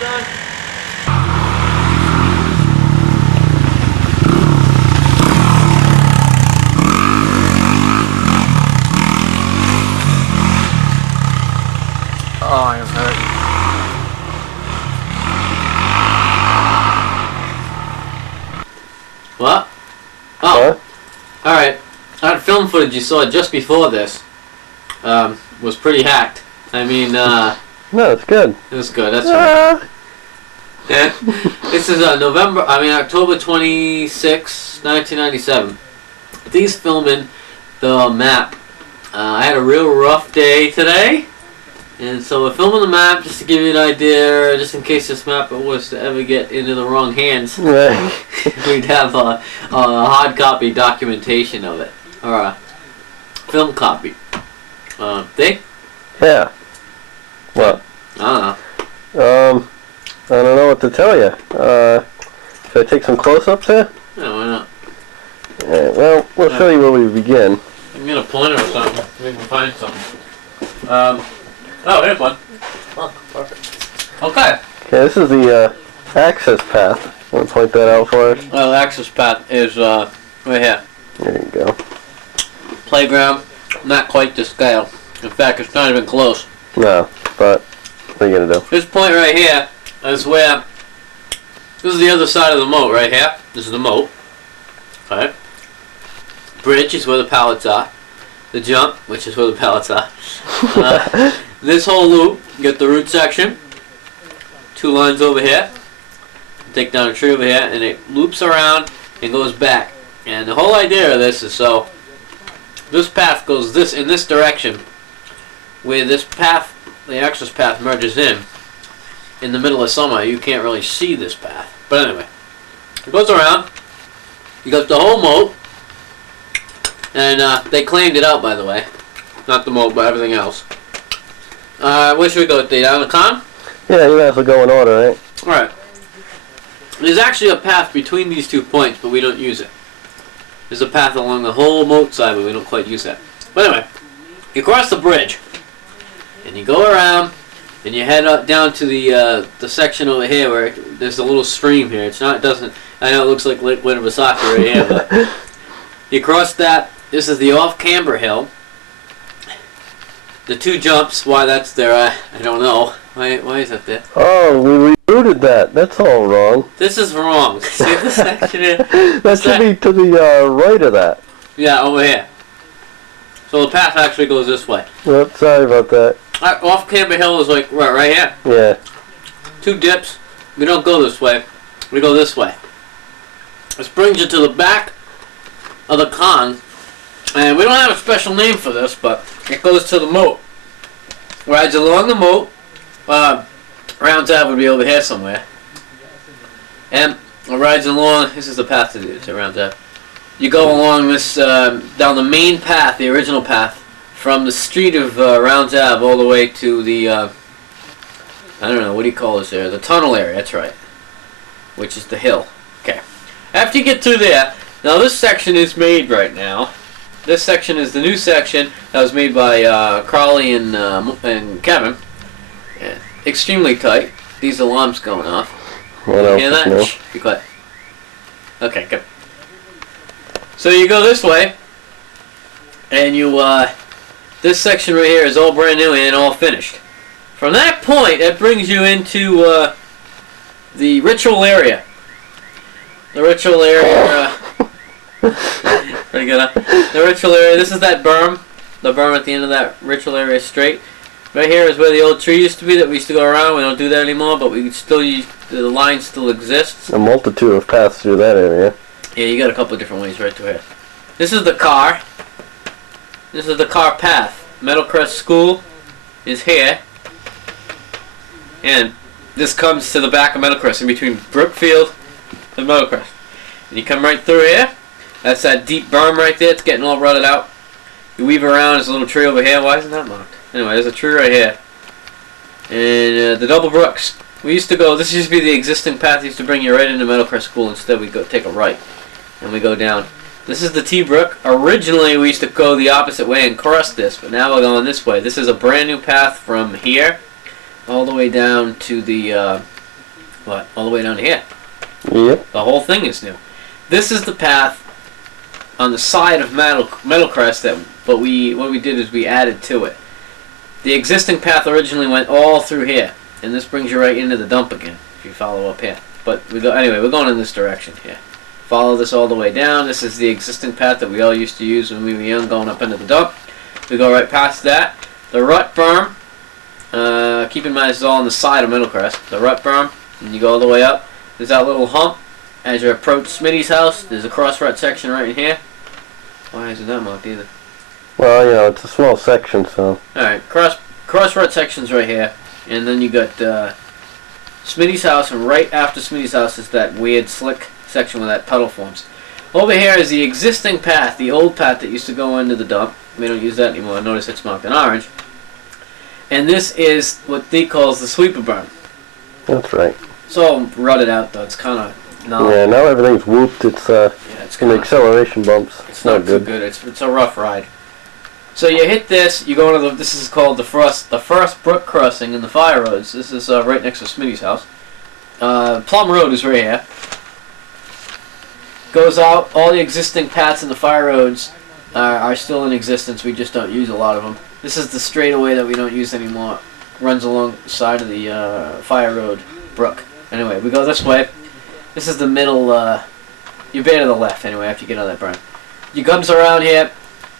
done. Oh, I'm hurt. What? Oh. Alright. That film footage you saw just before this was pretty hacked. I mean, No, it's good. it was good, that's right. Yeah. This is October 26, 1997. He's filming the map. I had a real rough day today. And so we're filming the map just to give you an idea, just in case this map was to ever get into the wrong hands. Right. We'd have a hard copy documentation of it, or a film copy. Think? Yeah. What? I don't know. I don't know what to tell you. Should I take some close-ups here? No, why not? Alright, well, we'll show you where we begin. I can get a pointer or something. We can find something. Oh, here's one. Oh, perfect. Okay. Okay, this is the access path. Want to point that out for us? Well, the access path is right here. There you go. Playground, not quite to scale. In fact, it's not even close. No, but what are you going to do? This point right here is where, this is the other side of the moat right here. This is the moat. Okay. Bridge is where the pallets are. The jump, which is where the pallets are. This whole loop, you get the root section, 2 lines over here, take down a tree over here, and it loops around and goes back. And the whole idea of this is so this path goes in this direction, where this path, the access path, merges in the middle of summer. You can't really see this path. But anyway, it goes around, you got the whole moat, and they claimed it out, by the way. Not the moat, but everything else. Where should we go, down the con? Yeah, you might as well go in order, right? Alright. There's actually a path between these 2 points, but we don't use it. There's a path along the whole moat side, but we don't quite use that. But anyway, you cross the bridge, and you go around, and you head up down to the section over here where there's a little stream here. It's not, I know it looks like Lake Winnipesaukee right here, but you cross that. This is the off-camber hill. The 2 jumps, why that's there, I don't know. Why is that there? Oh, we rebooted that. That's all wrong. This is wrong. See this section here? That should be to the right of that. Yeah, over here. So the path actually goes this way. Well, sorry about that. Off Camber Hill is like right here. Yeah. 2 dips. We don't go this way. We go this way. This brings you to the back of the con. And we don't have a special name for this, but it goes to the moat. Rides along the moat. Rounds Ave would be over here somewhere. And it rides along. This is the path to Rounds Ave. You go along this, down the main path, the original path, from the street of Rounds Ave all the way to the, I don't know, what do you call this there? The tunnel area, that's right. Which is the hill. Okay. After you get through there, now this section is made right now. This section is the new section that was made by Crawley and Kevin. Yeah. Extremely tight. These alarms going off. What else Hear that? is new? Shh, be quiet. Okay, good. So you go this way, and you this section right here is all brand new and all finished. From that point, it brings you into the ritual area. The ritual area. Pretty good, huh? The ritual area. This is that berm. The berm at the end of that ritual area straight. Right here is where the old tree used to be that we used to go around. We don't do that anymore, but we still use, the line still exists. A multitude of paths through that area. Yeah, you got a couple of different ways right through here. This is the car. This is the car path. Meadowcrest School is here. And this comes to the back of Meadowcrest in between Brookfield and Meadowcrest. And you come right through here. That's that deep berm right there. It's getting all rutted out. You weave around. There's a little tree over here. Why isn't that marked? Anyway, there's a tree right here. And the Double Brooks. We used to go, this used to be the existing path. Used to bring you right into Meadowcrest School. Instead, we go take a right. And we go down. This is the T-Brook. Originally, we used to go the opposite way and cross this. But now we're going this way. This is a brand new path from here all the way down to the What? All the way down to here. Yep. The whole thing is new. This is the path on the side of Meadowcrest that what we did is we added to it. The existing path originally went all through here, and this brings you right into the dump again if you follow up here. But anyway, we're going in this direction here. Follow this all the way down. This is the existing path that we all used to use when we were young, going up into the dump. We go right past that. The rut berm. Keep in mind this is all on the side of Meadowcrest. The rut berm, and you go all the way up. There's that little hump as you approach Smitty's house. There's a cross rut section right in here. Why isn't that marked either? Well, you know, it's a small section, so. Alright, cross rut section's right here. And then you got Smitty's house, and right after Smitty's house is that weird slick section where that puddle forms. Over here is the existing path, the old path that used to go into the dump. We don't use that anymore. Notice it's marked in orange. And this is what Deke calls the sweeper berm. That's right. It's all rutted out though. It's kind of Yeah, now everything's whooped. It's it's in the acceleration bumps. It's not good. Too good. It's a rough ride. So you hit this. You go into the. This is called the first brook crossing in the fire roads. This is right next to Smitty's house. Plum Road is right here. Goes out. All the existing paths in the fire roads are still in existence. We just don't use a lot of them. This is the straightaway that we don't use anymore. Runs along the side of the fire road brook. Anyway, we go this way. This is the middle. You bear to the left anyway after you get out of that berm. You comes around here.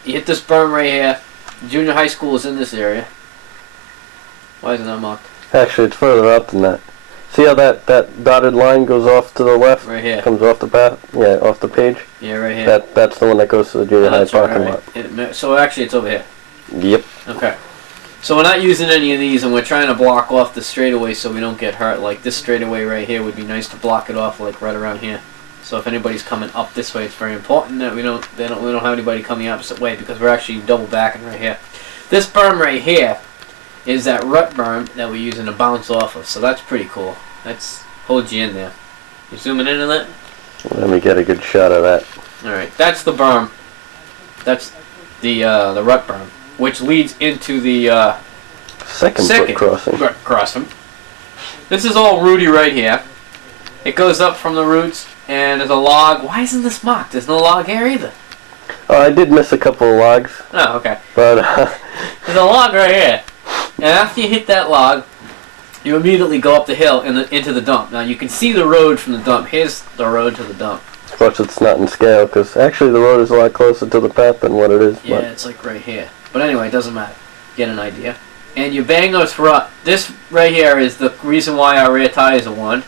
You hit this berm right here. Junior high school is in this area. Why isn't that marked? Actually, it's further out than that. See how that dotted line goes off to the left? Right here. Comes off the path? Yeah, off the page? Yeah, right here. That's the one that goes to the junior high parking lot. So actually it's over here. Yep. Okay. So we're not using any of these, and we're trying to block off the straightaway so we don't get hurt. Like this straightaway right here would be nice to block it off, like right around here. So if anybody's coming up this way, it's very important that we don't have anybody coming the opposite way, because we're actually double backing right here. This berm right here is that rut berm that we're using to bounce off of. So that's pretty cool. That's holds you in there. You zooming into that? Let me get a good shot of that. All right, that's the berm. That's the rut berm, which leads into the second brook crossing. This is all rooty right here. It goes up from the roots, and there's a log. Why isn't this marked? There's no log here either. Oh, I did miss a couple of logs. Oh, okay. But there's a log right here, and after you hit that log, you immediately go up the hill into the dump. Now you can see the road from the dump. Here's the road to the dump. Of course, it's not in scale, because actually the road is a lot closer to the path than what it is. Yeah, it's like right here. But anyway, it doesn't matter. Get an idea. And you bang those rut. This right here is the reason why our rear tires are one.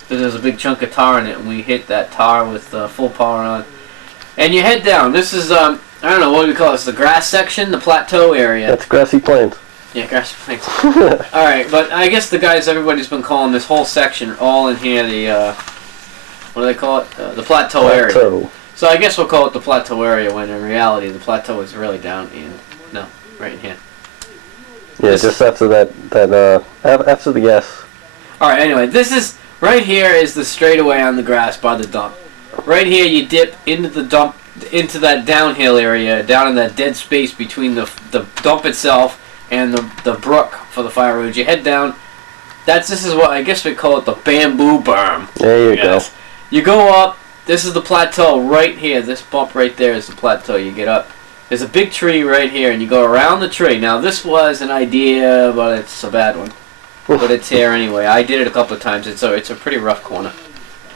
Because there's a big chunk of tar in it, and we hit that tar with full power on. And you head down. This is, I don't know, what do we call this? The grass section? The plateau area. That's grassy plains. Yeah, grassy plains. Alright, but I guess everybody's been calling this whole section all in here the, what do they call it? The plateau area. So I guess we'll call it the plateau area, when in reality the plateau is really down right in here. Yeah, just after after the gas. Alright, anyway, this is, right here is the straightaway on the grass by the dump. Right here you dip into the dump, into that downhill area, down in that dead space between the dump itself and the brook for the fire road. You head down. This is what I guess we call it, the bamboo berm. There you go. You go up. This is the plateau right here. This bump right there is the plateau. You get up. There's a big tree right here, and you go around the tree. Now this was an idea, but it's a bad one. But it's here anyway. I did it a couple of times. It's a pretty rough corner,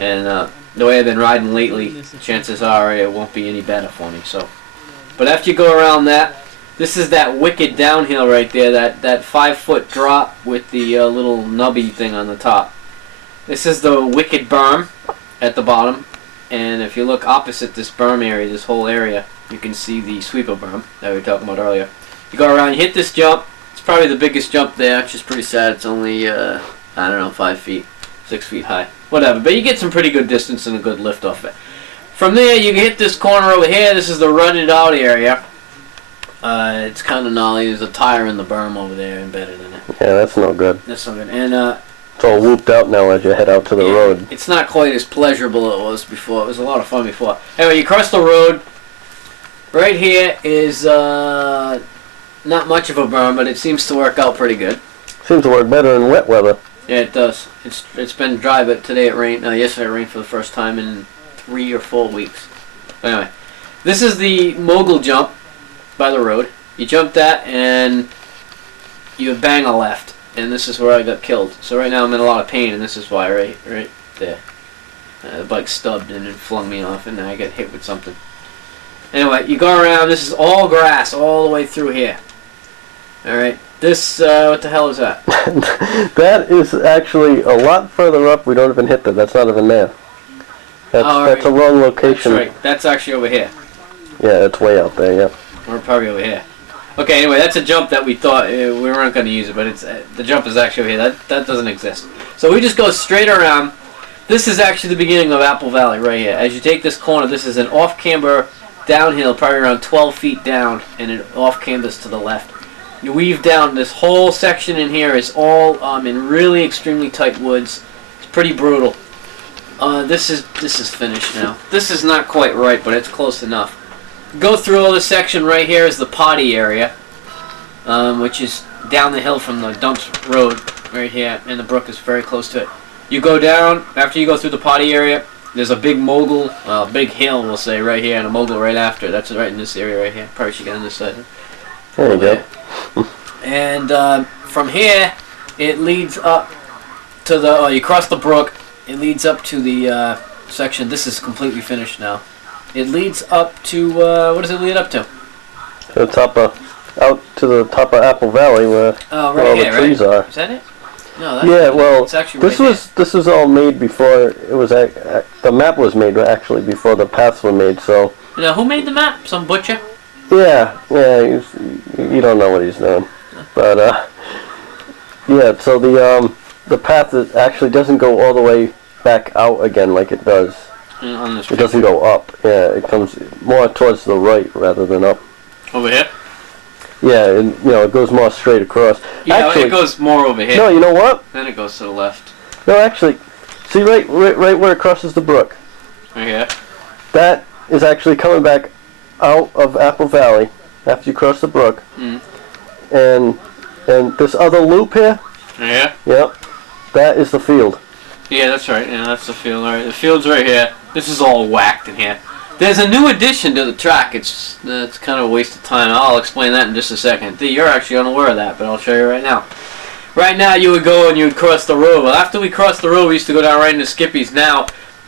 and the way I've been riding lately, chances are it won't be any better for me. So, but after you go around that, this is that wicked downhill right there. That 5-foot drop with the little nubby thing on the top. This is the wicked berm at the bottom, and if you look opposite this berm area, this whole area, you can see the sweeper berm that we were talking about earlier. You go around, you hit this jump. It's probably the biggest jump there, which is pretty sad. It's only, I don't know, 5 feet, 6 feet high. Whatever, but you get some pretty good distance and a good lift off it. From there, you can hit this corner over here. This is the rutted out area. It's kind of gnarly. There's a tire in the berm over there embedded in it. Yeah, that's no good. That's no good. And, it's all whooped out now as you head out to the road. It's not quite as pleasurable as it was before. It was a lot of fun before. Anyway, you cross the road. Right here is not much of a berm, but it seems to work out pretty good. Seems to work better in wet weather. Yeah, it does. It's been dry, but today it rained. Yesterday it rained for the first time in 3 or 4 weeks. But anyway, this is the mogul jump by the road. You jump that and you bang a left, and this is where I got killed. So right now I'm in a lot of pain, and this is why right there. The bike stubbed and it flung me off, and I got hit with something. Anyway, you go around. This is all grass all the way through here. All right. This, what the hell is that? That is actually a lot further up. We don't even hit that. That's not even there. That's a wrong location. That's right. That's actually over here. Yeah, it's way out there, yeah. We're probably over here. Okay, anyway, that's a jump that we thought we weren't going to use it, but it's the jump is actually over here. That doesn't exist. So we just go straight around. This is actually the beginning of Apple Valley right here. As you take this corner, this is an off-camber downhill, probably around 12 feet down, and it off-cambers to the left. You weave down. This whole section in here is all in really extremely tight woods. It's pretty brutal. This is finished now. This is not quite right, but it's close enough. Go through all this section right here is the potty area, which is down the hill from the dumps road right here, and the brook is very close to it. You go down, after you go through the potty area, there's a big mogul, big hill we'll say right here, and a mogul right after. That's right in this area right here. Probably should get on this side. There you go. And from here, it leads up to the, you cross the brook, it leads up to the section. This is completely finished now. It leads up to, what does it lead up to? To the top of, out to the top of Apple Valley where all the trees are. Is that it? No, that's it's actually this was all made before it was, the map was made actually before the paths were made, so. Now, who made the map? Some butcher? Yeah, you don't know what he's doing. But, yeah, so the path actually doesn't go all the way back out again like it does. It doesn't go up. Yeah, it comes more towards the right rather than up. Over here? Yeah, and it goes more straight across. Yeah, actually, it goes more over here. No, you know what? Then it goes to the left. No, actually, see right where it crosses the brook. Right here? That is actually coming back out of Apple Valley after you cross the brook. Mm. And this other loop here. Yeah. Yep. That is the field. Yeah, that's right. Yeah, that's the field. All right, the field's right here. This is all whacked in here. There's a new addition to the track. It's kind of a waste of time. I'll explain that in just a second. You're actually unaware of that, but I'll show you right now. Right now, you would go and you would cross the road. Well, after we crossed the road, we used to go down right into Skippy's. Now,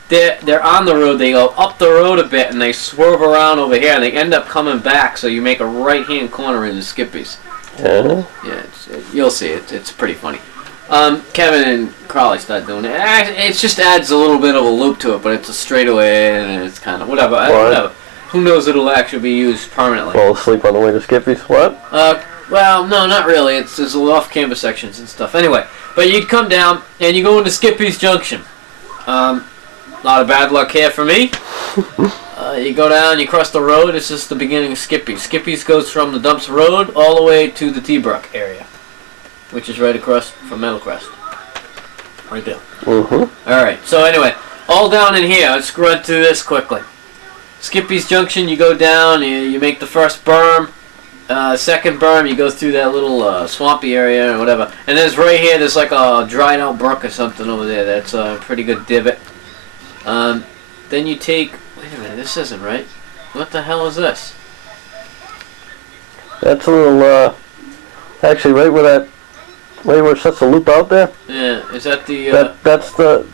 they're on the road. They go up the road a bit, and they swerve around over here, and they end up coming back, so you make a right-hand corner into Skippy's. Yeah? Yeah, you'll see it. It's pretty funny. Kevin and Crowley started doing it. It just adds a little bit of a loop to it, but it's a straightaway, and it's kind of whatever. Whatever. Who knows it'll actually be used permanently? Fall asleep on the way to Skippy's? What? Well, no, not really. There's off-campus sections and stuff. Anyway, but you'd come down, and you go into Skippy's Junction. A lot of bad luck here for me. You go down, you cross the road. It's just the beginning of Skippy's. Skippy's goes from the Dumps Road all the way to the T-Brook area, which is right across from Meadowcrest. Right there. Mm-hmm. Alright, so anyway, all down in here, let's run through this quickly. Skippy's Junction, you go down, you make the first berm. Second berm, you go through that little swampy area or whatever. And there's right here, there's like a dried out brook or something over there. That's a pretty good divot. Then you take, wait a minute, this isn't right. What the hell is this? That's a little, actually right where it sets a loop out there. Yeah, is that the, that's the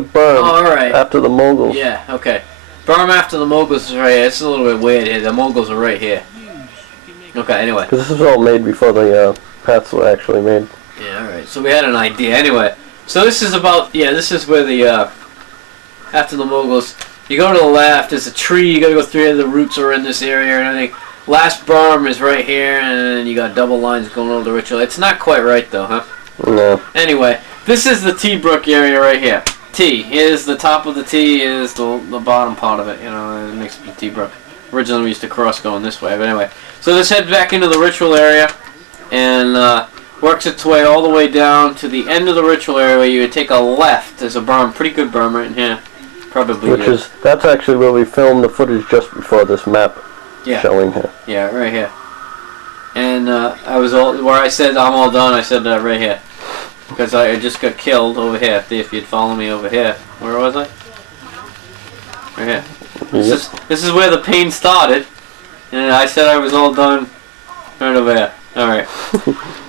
berm. Oh, alright. After the moguls. Yeah, okay. Berm after the moguls is right here. It's a little bit weird here. The moguls are right here. Okay, anyway. Because this was all made before the paths were actually made. Yeah, alright. So we had an idea. Anyway, so this is about, yeah, this is where the, after the moguls, you go to the left, there's a tree, you gotta go through it, the roots are in this area and everything. Last berm is right here, and then you got double lines going over the ritual. It's not quite right though, huh? No. Anyway, this is the T-Brook area right here. T. Here's the top of the T, is the bottom part of it, it makes the T-Brook. Originally we used to cross going this way, but anyway. So this heads back into the ritual area, and works its way all the way down to the end of the ritual area where you would take a left. There's a berm, pretty good berm right in here. Probably that's actually where we filmed the footage just before this map showing here. Yeah, right here. And I was where I said I'm all done, I said right here. because I just got killed over here. If you'd follow me over here. Where was I? Right here. This is where the pain started. And I said I was all done right over here. Alright.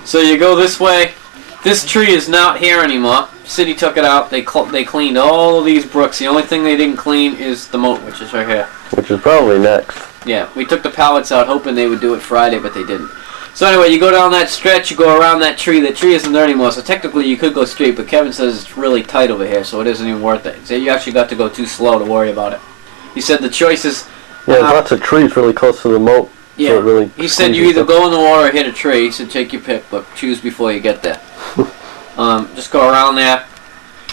So you go this way. This tree is not here anymore. City took it out. They cleaned all of these brooks. The only thing they didn't clean is the moat, which is right here. Which is probably next. Yeah, we took the pallets out hoping they would do it Friday, but they didn't. So anyway, you go down that stretch, you go around that tree. The tree isn't there anymore, so technically you could go straight, but Kevin says it's really tight over here, so it isn't even worth it. So you actually got to go too slow to worry about it. He said the choice is... Yeah, there's lots of trees really close to the moat. Yeah, so it really he said you either go in the water or hit a tree. He said take your pick, but choose before you get there. Just go around there.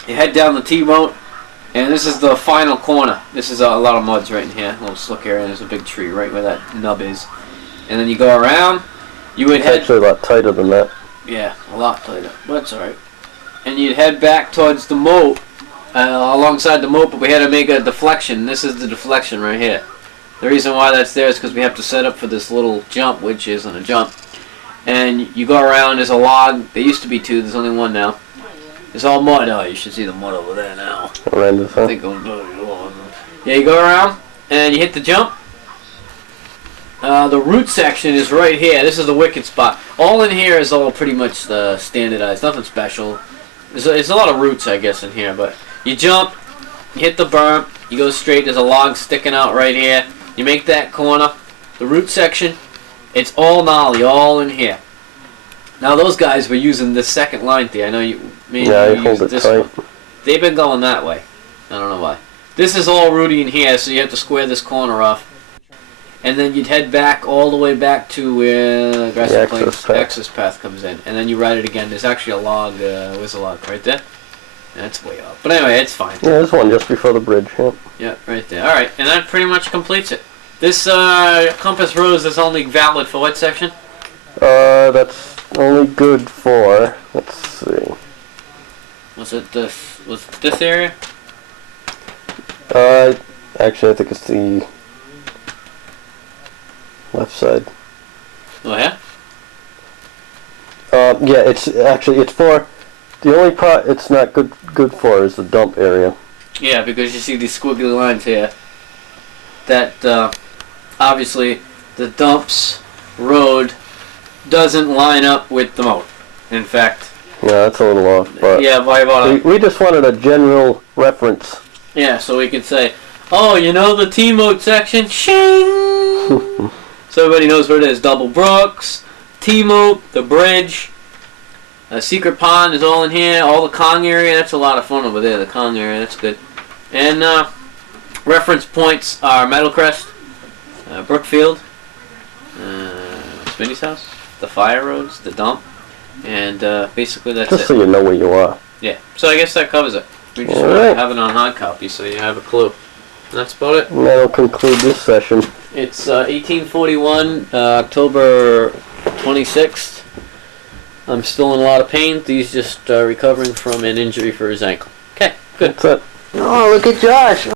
You head down the T-boat, and this is the final corner. This is a lot of muds right in here, a little slick area, and there's a big tree right where that nub is. And then you go around. You would head... actually a lot tighter than that. Yeah, a lot tighter, but that's alright. And you'd head back towards the moat, alongside the moat, but we had to make a deflection. This is the deflection right here. The reason why that's there is because we have to set up for this little jump, which isn't a jump. And you go around, there's a log. There used to be two, there's only one now. It's all mud. Oh, you should see the mud over there now. Horrendous, huh? Yeah, you go around, and you hit the jump. The root section is right here. This is the wicked spot. All in here is all pretty much standardized. Nothing special. There's a lot of roots, I guess, in here. But you jump, you hit the berm, you go straight. There's a log sticking out right here. You make that corner. The root section, it's all nollie, all in here. Now those guys were using this second line there. I know you use this one. They've been going that way. I don't know why. This is all rooty in here, so you have to square this corner off. And then you'd head back all the way back to where the access path comes in. And then you ride it again. There's actually a log, where's the log? Right there? That's way up. But anyway, it's fine. Yeah, there's one just before the bridge, yep. Yeah, right there. Alright, and that pretty much completes it. This compass rose is only valid for what section? That's only good for, let's see. Was it this area? Actually I think it's the left side. Oh yeah? Yeah, it's for, the only part it's not good for is the dump area. Yeah, because you see these squiggly lines here. That, obviously, the dumps road doesn't line up with the moat. In fact... Yeah, that's a little off, but... Yeah, by about we just wanted a general reference. Yeah, so we could say, oh, you know the T-moat section? Shing! So everybody knows where it is. Double Brooks, T-moat, the bridge, Secret Pond is all in here. All the Kong area, that's a lot of fun over there. The Kong area, that's good. And reference points are Meadowcrest, Brookfield, Smitty's house, the fire roads, the dump, and basically that's just it. So you know where you are. Yeah, so I guess that covers it. We just have it on hard copy so you have a clue. And that's about it. And that'll conclude this session. It's 1841, October 26th. I'm still in a lot of pain. He's just recovering from an injury for his ankle. Okay, good. That's it. Oh, look at Josh.